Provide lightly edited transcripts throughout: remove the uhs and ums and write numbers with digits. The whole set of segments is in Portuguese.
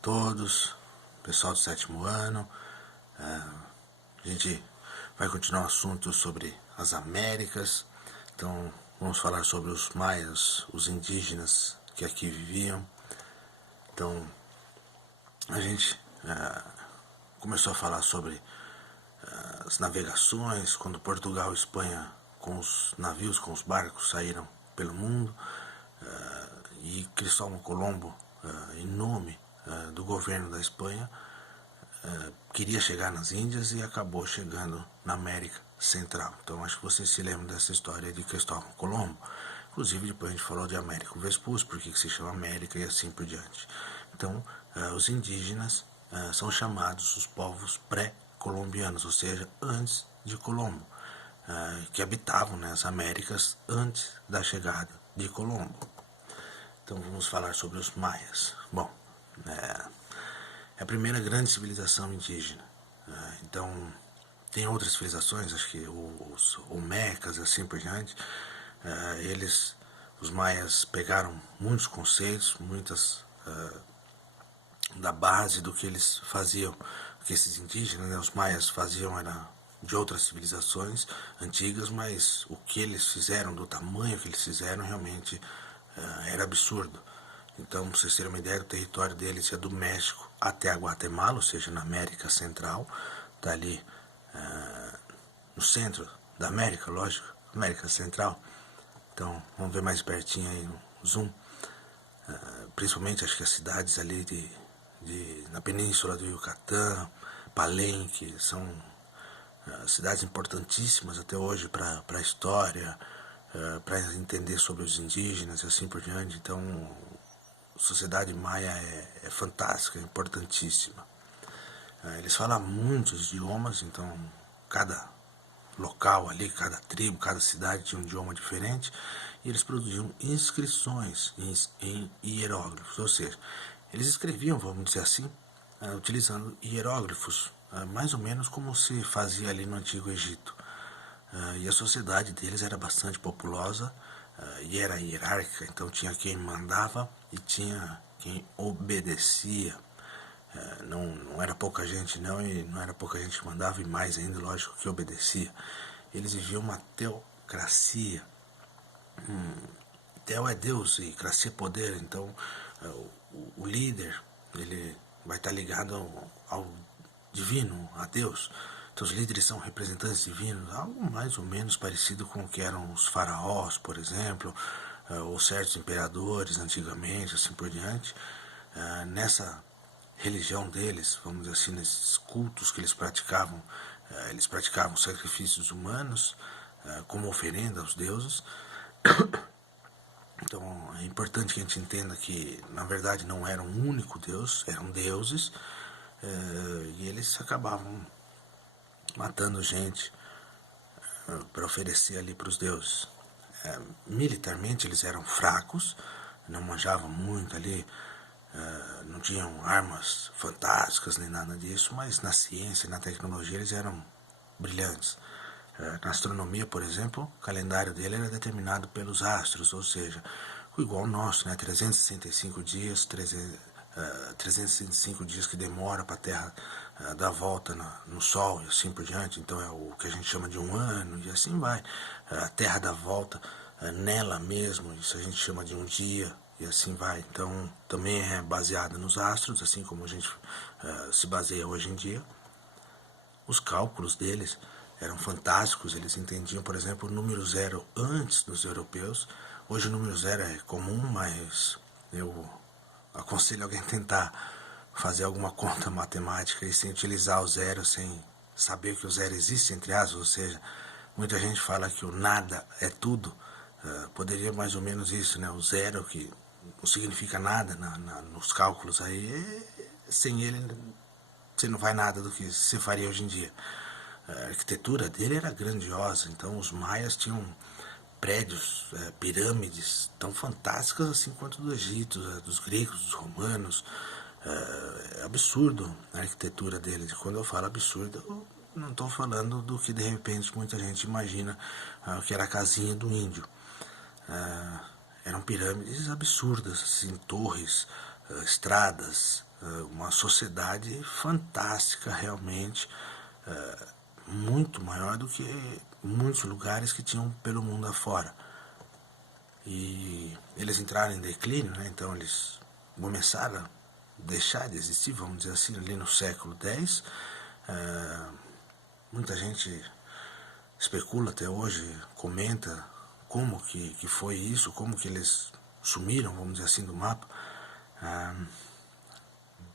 todos, pessoal do 7º ano. A gente vai continuar o assunto sobre as Américas. Então vamos falar sobre os maias, os indígenas que aqui viviam. Então a gente começou a falar sobre as navegações, quando Portugal e Espanha com os navios, com os barcos saíram pelo mundo, e Cristóvão Colombo, em nome do governo da Espanha, queria chegar nas Índias e acabou chegando na América Central. Então acho que vocês se lembram dessa história de Cristóvão Colombo. Inclusive depois a gente falou de Américo Vespucci, por que se chama América e assim por diante. Então os indígenas são chamados os povos pré-colombianos, ou seja, antes de Colombo, que habitavam nas Américas antes da chegada de Colombo. Então vamos falar sobre os maias. Bom, é a primeira grande civilização indígena. Então tem outras civilizações, acho que os olmecas e assim por diante. Os maias pegaram muitos conceitos, muitas da base do que eles faziam, que esses indígenas, os maias faziam era de outras civilizações antigas, mas o que eles fizeram, do tamanho que eles fizeram, realmente era absurdo. Então, para vocês terem uma ideia, o território deles é do México até a Guatemala, ou seja, na América Central, está ali no centro da América, lógico, América Central. Então, vamos ver mais pertinho aí no zoom. Principalmente, acho que as cidades ali na península do Yucatán, Palenque, são cidades importantíssimas até hoje para a história, para entender sobre os indígenas e assim por diante. Então, a sociedade maia é fantástica, é importantíssima. Eles falam muitos idiomas, então cada local ali, cada tribo, cada cidade tinha um idioma diferente, e eles produziam inscrições em hieróglifos, ou seja, eles escreviam, vamos dizer assim, utilizando hieróglifos, mais ou menos como se fazia ali no Antigo Egito. E a sociedade deles era bastante populosa e era hierárquica, então tinha quem mandava e tinha quem obedecia. Não era pouca gente não, e não era pouca gente que mandava, e mais ainda, lógico, que obedecia. Eles viviam uma teocracia. Teo é Deus e cracia é poder, então o líder ele vai estar ligado ao divino, a Deus. Então os líderes são representantes divinos, algo mais ou menos parecido com o que eram os faraós, por exemplo, ou certos imperadores antigamente, assim por diante. Nessa religião deles, vamos dizer assim, nesses cultos que eles praticavam sacrifícios humanos como oferenda aos deuses. Então é importante que a gente entenda que na verdade não era um único Deus, eram deuses, e eles acabavam matando gente para oferecer ali para os deuses. Militarmente eles eram fracos, não manjavam muito ali, não tinham armas fantásticas nem nada disso, mas na ciência e na tecnologia eles eram brilhantes. Na astronomia, por exemplo, o calendário dele era determinado pelos astros, ou seja, igual ao nosso, né? 365 dias, 365 dias que demora para a Terra dar volta no Sol e assim por diante. Então é o que a gente chama de um ano e assim vai. A Terra dá volta nela mesmo, isso a gente chama de um dia e assim vai. Então também é baseada nos astros, assim como a gente se baseia hoje em dia. Os cálculos deles eram fantásticos, eles entendiam, por exemplo, o número zero antes dos europeus. Hoje o número zero é comum, mas eu aconselho alguém a tentar fazer alguma conta matemática e sem utilizar o zero, sem saber que o zero existe, entre aspas, ou seja, muita gente fala que o nada é tudo, poderia mais ou menos isso, né? O zero que não significa nada nos cálculos aí, sem ele você não faz nada do que você faria hoje em dia. A arquitetura dele era grandiosa, então os maias tinham prédios, pirâmides tão fantásticas assim quanto do Egito, dos gregos, dos romanos. É absurdo a arquitetura deles. E quando eu falo absurdo, eu não estou falando do que de repente muita gente imagina que era a casinha do índio. Eram pirâmides absurdas, assim, torres, estradas, uma sociedade fantástica realmente, muito maior do que muitos lugares que tinham pelo mundo afora. E eles entraram em declínio, né? Então eles começaram a deixar de existir, vamos dizer assim, ali no século X. Muita gente especula até hoje, comenta como que foi isso, como que eles sumiram, vamos dizer assim, do mapa.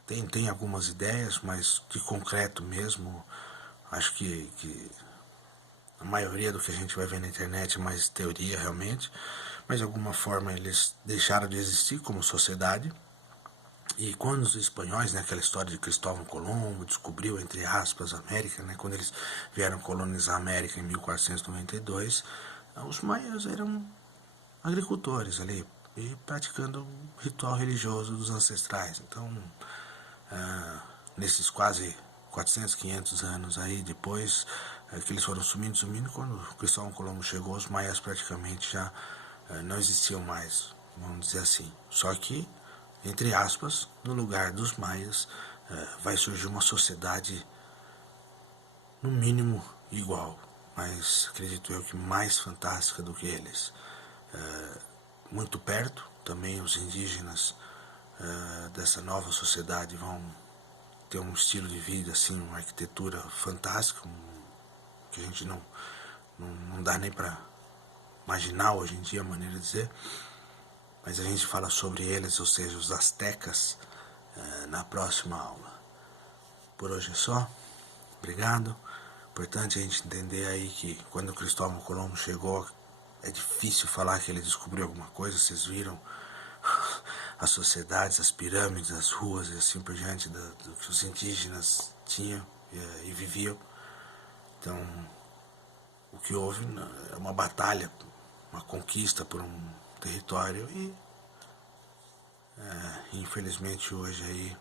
Tem algumas ideias, mas de concreto mesmo, acho que a maioria do que a gente vai ver na internet é mais teoria realmente, mas de alguma forma eles deixaram de existir como sociedade. E quando os espanhóis, né, aquela história de Cristóvão Colombo, descobriu, entre aspas, a América, né, quando eles vieram colonizar a América em 1492, os maias eram agricultores ali, e praticando o ritual religioso dos ancestrais. Então, nesses quase 400, 500 anos aí depois, que eles foram sumindo, quando Cristóvão Colombo chegou, os maias praticamente já não existiam mais, vamos dizer assim. Só que, entre aspas, no lugar dos maias, vai surgir uma sociedade, no mínimo, igual, mas acredito eu que mais fantástica do que eles. Muito perto, também os indígenas dessa nova sociedade vão ter um estilo de vida, assim, uma arquitetura fantástica, que a gente não dá nem para imaginar hoje em dia a maneira de dizer, mas a gente fala sobre eles, ou seja, os astecas, na próxima aula. Por hoje é só, obrigado. Importante a gente entender aí que quando Cristóvão Colombo chegou, é difícil falar que ele descobriu alguma coisa. Vocês viram as sociedades, as pirâmides, as ruas e assim por diante do que os indígenas tinham e viviam. Então, o que houve é uma batalha, uma conquista por um território e infelizmente hoje aí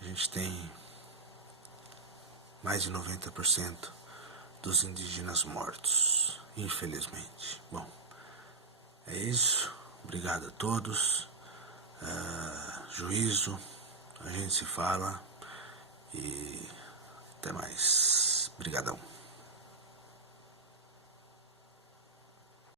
a gente tem mais de 90% dos indígenas mortos, infelizmente. Bom, é isso. Obrigado a todos. Juízo, a gente se fala e até mais. Obrigadão.